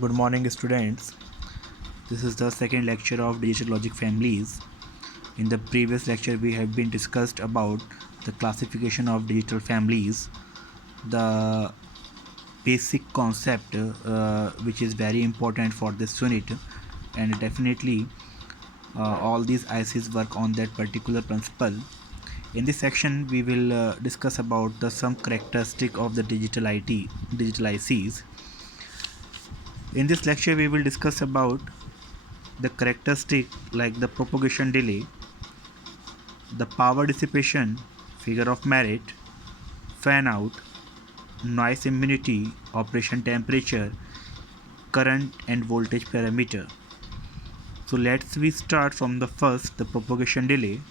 Good morning, students. This is the second lecture of digital logic families. In the previous lecture, we have been discussed about the classification of digital families, the basic concept which is very important for this unit, and definitely all these ICs work on that particular principle. In this section, we will discuss about the some characteristic of the digital ICs. In this lecture, we will discuss about the characteristic like the propagation delay, the power dissipation, figure of merit, fan out, noise immunity, operation temperature, current and voltage parameter. So let's we start from the first, the propagation delay.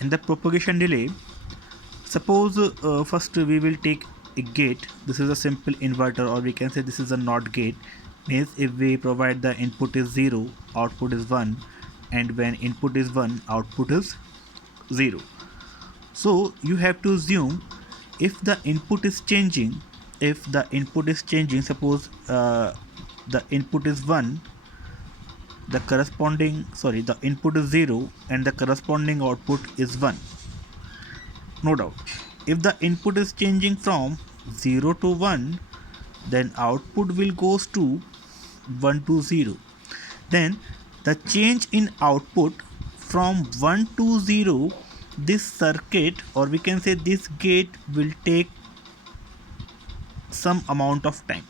In the propagation delay, suppose first we will take a gate. This is a simple inverter, or we can say this is a NOT gate. Means if we provide the input is 0, output is 1, and when input is 1, output is 0. So you have to assume if the input is changing, suppose the input is 1, the input is 0 and the corresponding output is 1. No doubt, if the input is changing from 0 to 1, then output will goes to 1 to 0. Then the change in output from 1 to 0, this circuit, or we can say this gate, will take some amount of time.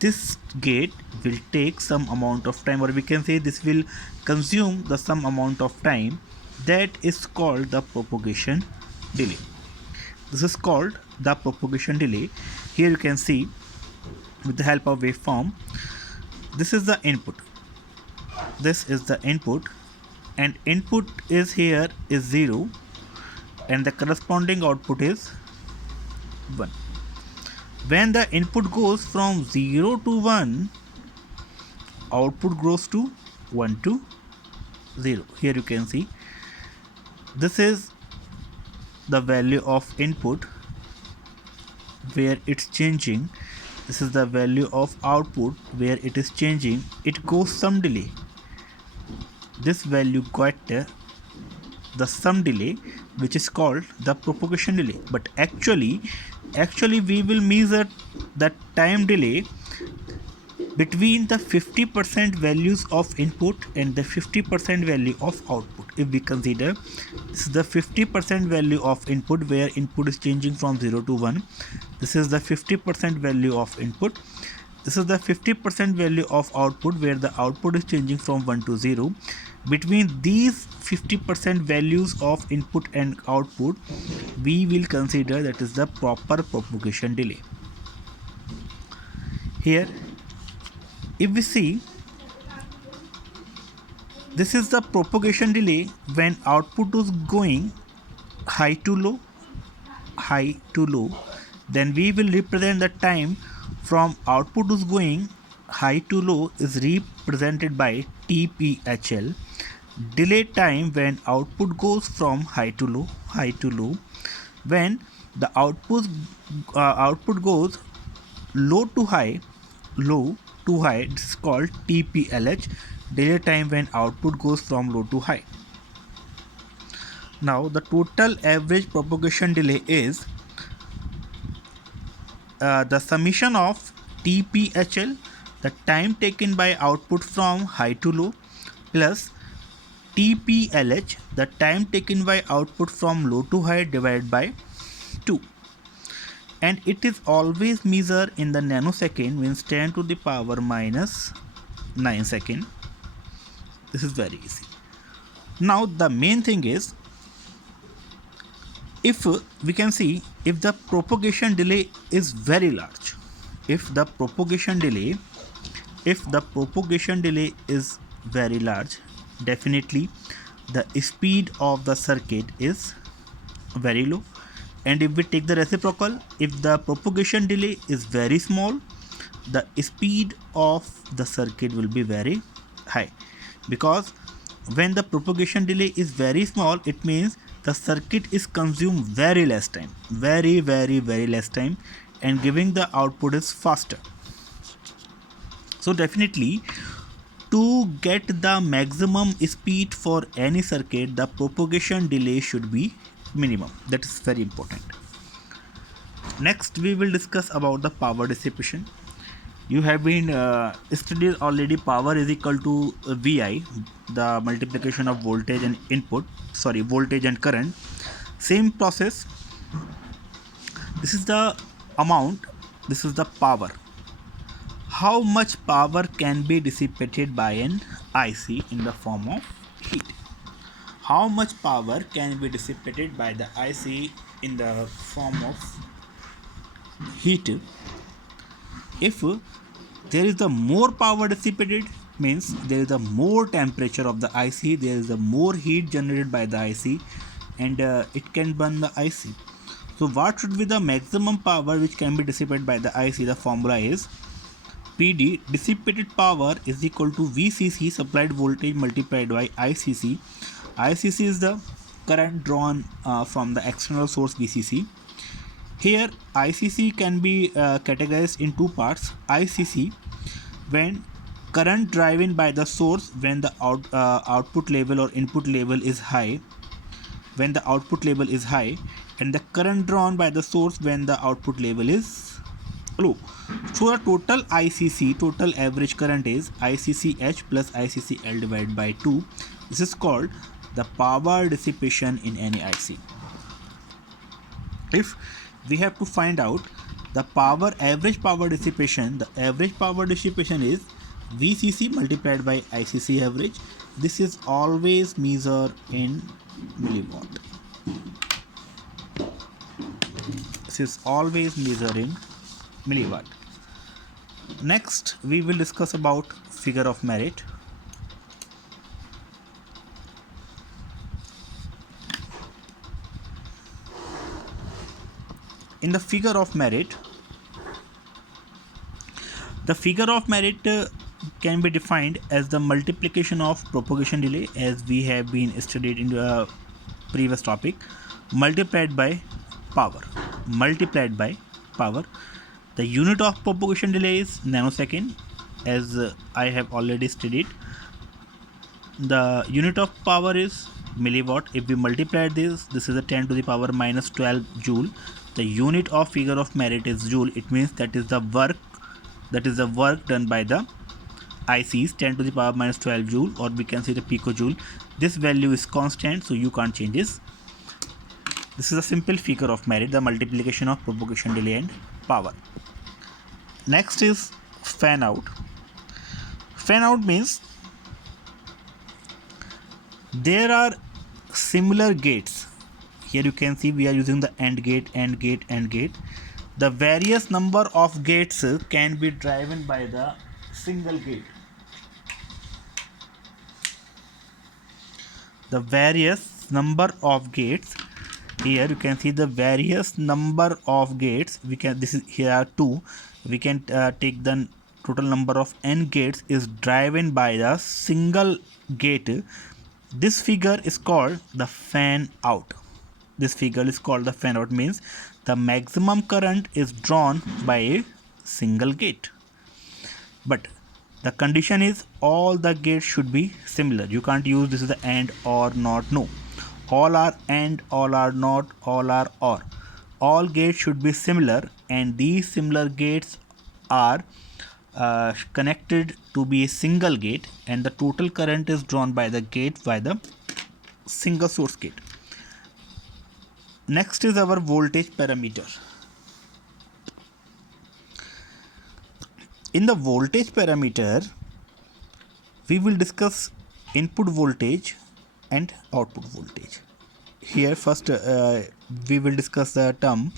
This gate will take some amount of time, or we can say this will consume the some amount of time. That is called the propagation delay. This is called the propagation delay. Here you can see with the help of waveform, this is the input, and input is here is 0 and the corresponding output is 1. When the input goes from 0 to 1, output goes to 1 to 0. Here you can see this is the value of input where it's changing. This is the value of output where it is changing. It goes some delay. This value got the some delay, which is called the propagation delay. But actually we will measure the time delay between the 50% values of input and the 50% value of output. If we consider this is the 50% value of input where input is changing from 0 to 1, this is the 50% value of input, this is the 50% value of output where the output is changing from 1 to 0. Between these 50% values of input and output, we will consider that is the proper propagation delay. Here if we see, this is the propagation delay when output is going high to low, then we will represent the time from output is going high to low is represented by TPHL. Delay time when output goes from high to low. When the output goes low to high, this is called TPLH, delay time when output goes from low to high. Now the total average propagation delay is the summation of TPHL, the time taken by output from high to low, plus TPLH, the time taken by output from low to high, divided by 2. And it is always measured in the nanosecond, means 10 to the power minus 9 second. This is very easy. Now the main thing is, if we can see, if the propagation delay is very large, if the propagation delay is very large, definitely the speed of the circuit is very low. And if we take the reciprocal, if the propagation delay is very small, the speed of the circuit will be very high, because when the propagation delay is very small, it means the circuit is consumed very less time, very less time, and giving the output is faster. So definitely, to get the maximum speed for any circuit, the propagation delay should be minimum. That is very important. Next, we will discuss about the power dissipation. You have been studied already. Power is equal to VI, the multiplication of voltage and input. Sorry, voltage and current. Same process. This is the amount. This is the power. How much power can be dissipated by an IC in the form of heat? How much power can be dissipated by the IC in the form of heat? If there is the more power dissipated, means there is a more temperature of the IC, there is a more heat generated by the IC, and it can burn the IC. So what should be the maximum power which can be dissipated by the IC? The formula is PD, dissipated power, is equal to VCC, supplied voltage, multiplied by ICC. ICC is the current drawn from the external source VCC. Here ICC can be categorized in two parts. ICC, when current driven by the source when the output level or input level is high, when the output level is high, and the current drawn by the source when the output level is low. So the total ICC, total average current, is ICCH plus ICCL divided by 2. This is called the power dissipation in any IC. If we have to find out the average power dissipation, the average power dissipation is VCC multiplied by ICC average. This is always measured in milliwatt. This is always measured in milliwatt. Next, we will discuss about figure of merit. In the figure of merit, the figure of merit can be defined as the multiplication of propagation delay, as we have been studied in the previous topic, multiplied by power. The unit of propagation delay is nanosecond, as I have already studied. The unit of power is milliwatt. If we multiply this is a 10 to the power minus 12 joule. The unit of figure of merit is joule. It means that is the work done by the ICs, 10 to the power minus 12 joule, or we can say the picojoule. This value is constant, so you can't change this. This is a simple figure of merit, the multiplication of propagation delay and power. Next is fan out. Fan out means there are similar gates. Here you can see we are using the AND gate. The various number of gates can be driven by the single gate. The various number of gates, here you can see the various number of gates. Here are 2. We can take the total number of n gates is driven by the single gate. This figure is called the fan out. Means the maximum current is drawn by a single gate. But the condition is all the gates should be similar. You can't use this is the AND or not. No. All are AND, all are not, all are OR. All gates should be similar, and these similar gates are connected to be a single gate, and the total current is drawn by the gate by the single source gate. Next is our voltage parameter. In the voltage parameter, we will discuss input voltage and output voltage. Here first we will discuss the term.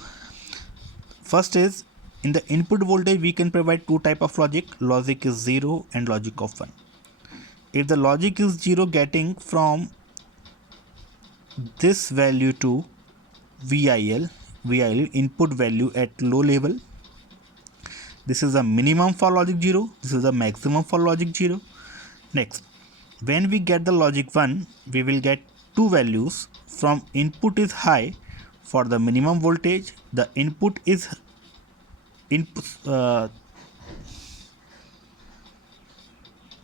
First is, in the input voltage we can provide two type of logic. Logic is 0 and logic of 1. If the logic is 0, getting from this value to VIL input value at low level, this is the minimum for logic 0, this is the maximum for logic 0. Next, when we get the logic 1, we will get two values from input is high for the minimum voltage. The input is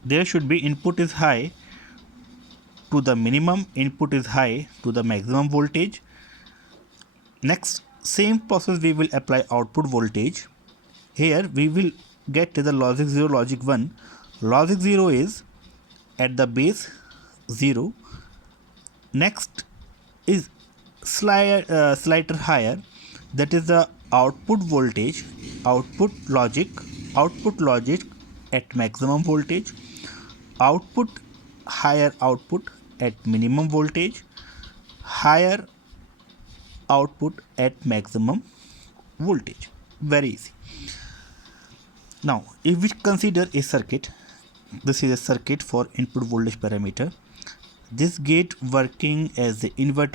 there should be input is high to the minimum, input is high to the maximum voltage. Next, same process we will apply output voltage. Here we will get to the logic 0, logic 1. Logic 0 is at the base 0. Next is slighter higher, that is the output voltage, output logic at maximum voltage, output higher output at minimum voltage, higher output at maximum voltage. Very easy. Now if we consider a circuit, this is a circuit for input voltage parameter. This gate working as the inverter